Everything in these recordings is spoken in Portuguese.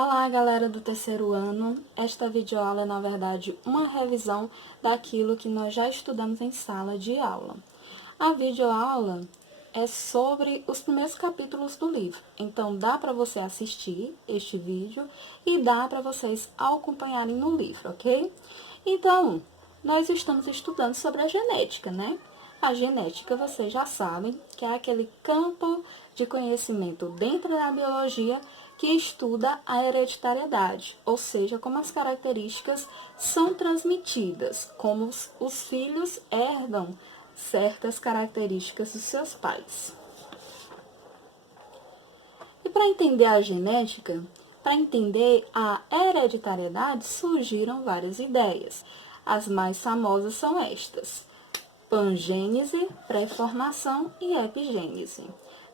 Olá, galera do terceiro ano. Esta videoaula é, na verdade, uma revisão daquilo que nós já estudamos em sala de aula. A videoaula é sobre os primeiros capítulos do livro, então dá para você assistir este vídeo e dá para vocês acompanharem no livro, ok? Então, nós estamos estudando sobre a genética, né? A genética, vocês já sabem, que é aquele campo de conhecimento dentro da biologia que estuda a hereditariedade, ou seja, como as características são transmitidas, como os filhos herdam certas características dos seus pais. E para entender a genética, para entender a hereditariedade, surgiram várias ideias. As mais famosas são estas: pangênese, pré-formação e epigênese.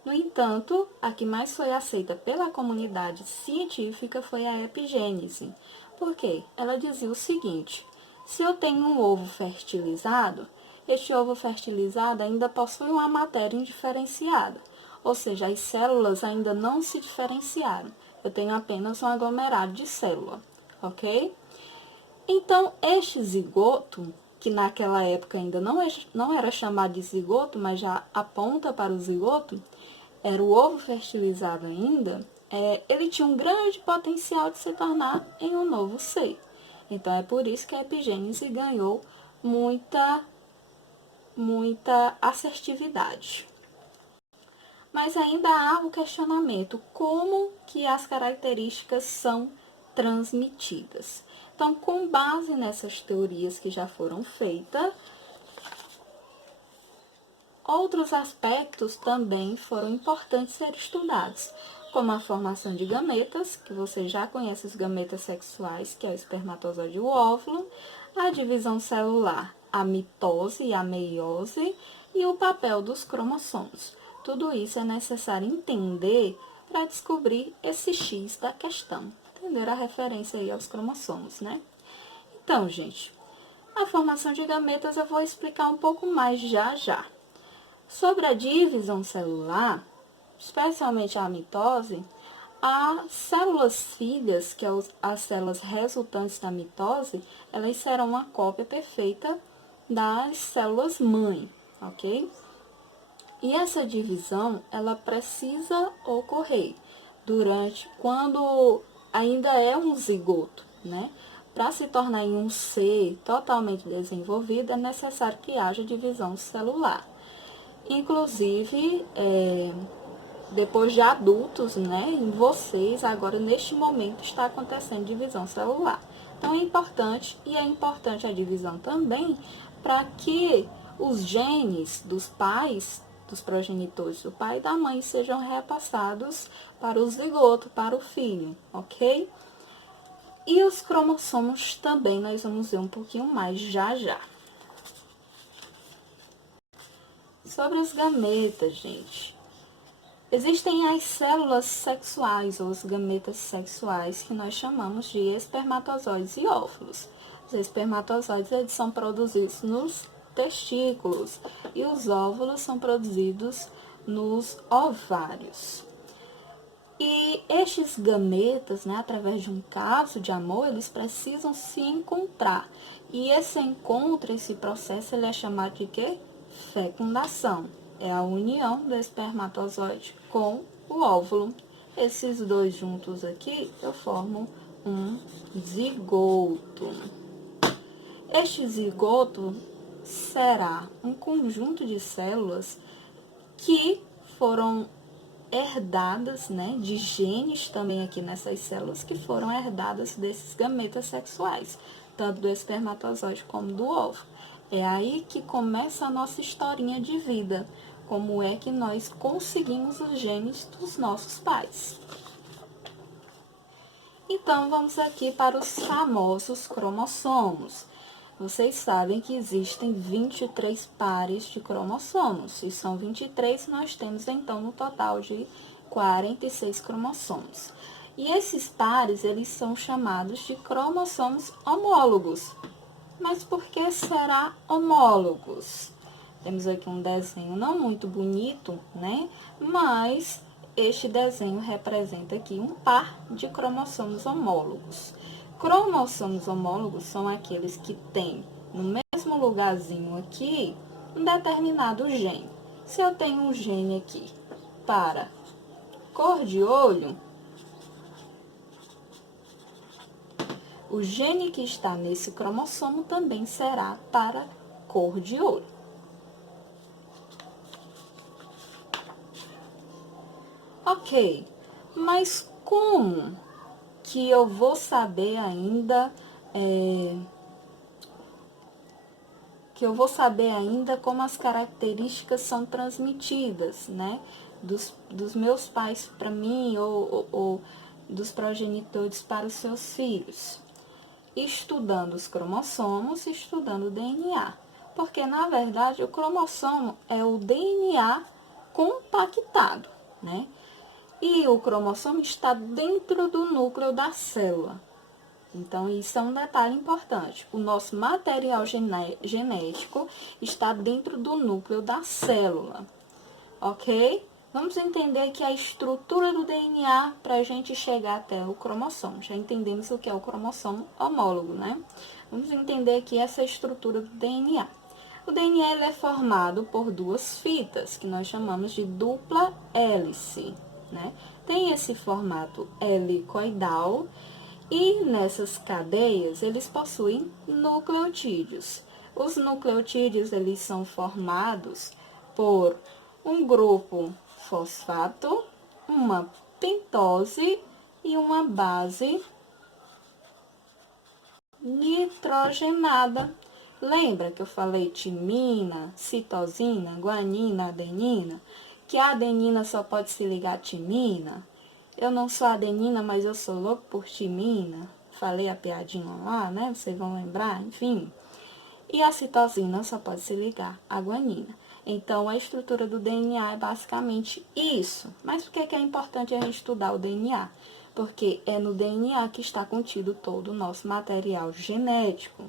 No entanto, a que mais foi aceita pela comunidade científica foi a epigênese. Por quê? Ela dizia o seguinte: se eu tenho um ovo fertilizado, este ovo fertilizado ainda possui uma matéria indiferenciada, ou seja, as células ainda não se diferenciaram. Eu tenho apenas um aglomerado de célula, ok? Então, este zigoto, que naquela época ainda não era chamado de zigoto, mas já aponta para o zigoto, era o ovo fertilizado ainda, ele tinha um grande potencial de se tornar em um novo ser. Então, é por isso que a epigênese ganhou muita assertividade. Mas ainda há o questionamento: como que as características são transmitidas? Então, com base nessas teorias que já foram feitas, outros aspectos também foram importantes ser estudados, como a formação de gametas, que você já conhece os gametas sexuais, que é o espermatozoide e o óvulo, a divisão celular, a mitose e a meiose, e o papel dos cromossomos. Tudo isso é necessário entender para descobrir esse X da questão. Entenderam a referência aí aos cromossomos, né? Então, gente, a formação de gametas eu vou explicar um pouco mais já. Sobre a divisão celular, especialmente a mitose, as células filhas, que são as células resultantes da mitose, elas serão uma cópia perfeita das células mãe, ok? E essa divisão, ela precisa ocorrer quando ainda é um zigoto, né? Para se tornar em um ser totalmente desenvolvido, é necessário que haja divisão celular. Inclusive, depois de adultos, né, em vocês, agora neste momento está acontecendo divisão celular. Então é importante a divisão também para que os genes dos pais, dos progenitores do pai e da mãe sejam repassados para o zigoto, para o filho, ok? E os cromossomos também nós vamos ver um pouquinho mais já. Sobre os gametas, gente. Existem as células sexuais, ou os gametas sexuais, que nós chamamos de espermatozoides e óvulos. Os espermatozoides eles são produzidos nos testículos e os óvulos são produzidos nos ovários. E estes gametas, né, através de um caso de amor, eles precisam se encontrar. E esse processo, ele é chamado de quê? Fecundação. É a união do espermatozoide com o óvulo. Esses dois juntos aqui, eu formo um zigoto. Este zigoto será um conjunto de células que foram herdadas, né, de genes também aqui nessas células que foram herdadas desses gametas sexuais, tanto do espermatozoide como do óvulo. É aí que começa a nossa historinha de vida, como é que nós conseguimos os genes dos nossos pais. Então, vamos aqui para os famosos cromossomos. Vocês sabem que existem 23 pares de cromossomos. Se são 23, nós temos então no total de 46 cromossomos. E esses pares, eles são chamados de cromossomos homólogos. Mas por que será homólogos? Temos aqui um desenho não muito bonito, né? Mas este desenho representa aqui um par de cromossomos homólogos. Cromossomos homólogos são aqueles que têm no mesmo lugarzinho aqui um determinado gene. Se eu tenho um gene aqui para cor de olho, o gene que está nesse cromossomo também será para cor de olho. Ok, mas como que eu vou saber ainda como as características são transmitidas, né? Dos meus pais para mim ou dos progenitores para os seus filhos? Estudando os cromossomos, estudando o DNA. Porque, na verdade, o cromossomo é o DNA compactado, né? E o cromossomo está dentro do núcleo da célula. Então, isso é um detalhe importante. O nosso material genético está dentro do núcleo da célula, ok? Vamos entender aqui a estrutura do DNA para a gente chegar até o cromossomo. Já entendemos o que é o cromossomo homólogo, né? Vamos entender aqui essa estrutura do DNA. O DNA ele é formado por duas fitas, que nós chamamos de dupla hélice, né? Tem esse formato helicoidal e nessas cadeias eles possuem nucleotídeos. Os nucleotídeos eles são formados por um grupo fosfato, uma pentose e uma base nitrogenada. Lembra que eu falei timina, citosina, guanina, adenina? Que a adenina só pode se ligar a timina? Eu não sou adenina, mas eu sou louco por timina. Falei a piadinha lá, né? Vocês vão lembrar, enfim. E a citosina só pode se ligar à guanina. Então, a estrutura do DNA é basicamente isso. Mas por que é importante a gente estudar o DNA? Porque é no DNA que está contido todo o nosso material genético.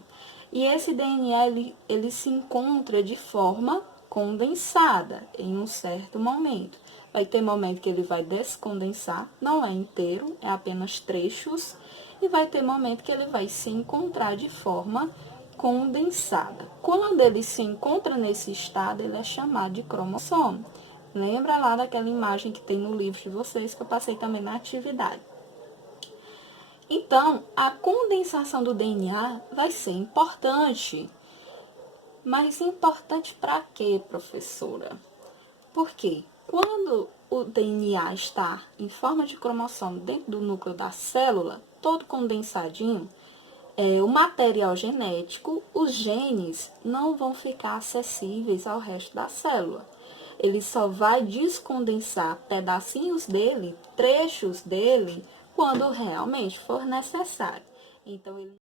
E esse DNA, ele se encontra de forma condensada em um certo momento. Vai ter momento que ele vai descondensar, não é inteiro, é apenas trechos. E vai ter momento que ele vai se encontrar de forma condensada. Quando ele se encontra nesse estado, ele é chamado de cromossomo. Lembra lá daquela imagem que tem no livro de vocês, que eu passei também na atividade. Então, a condensação do DNA vai ser importante. Mas importante para quê, professora? Porque quando o DNA está em forma de cromossomo dentro do núcleo da célula, todo condensadinho, o material genético, os genes, não vão ficar acessíveis ao resto da célula. Ele só vai descondensar pedacinhos dele, trechos dele, quando realmente for necessário. Então, ele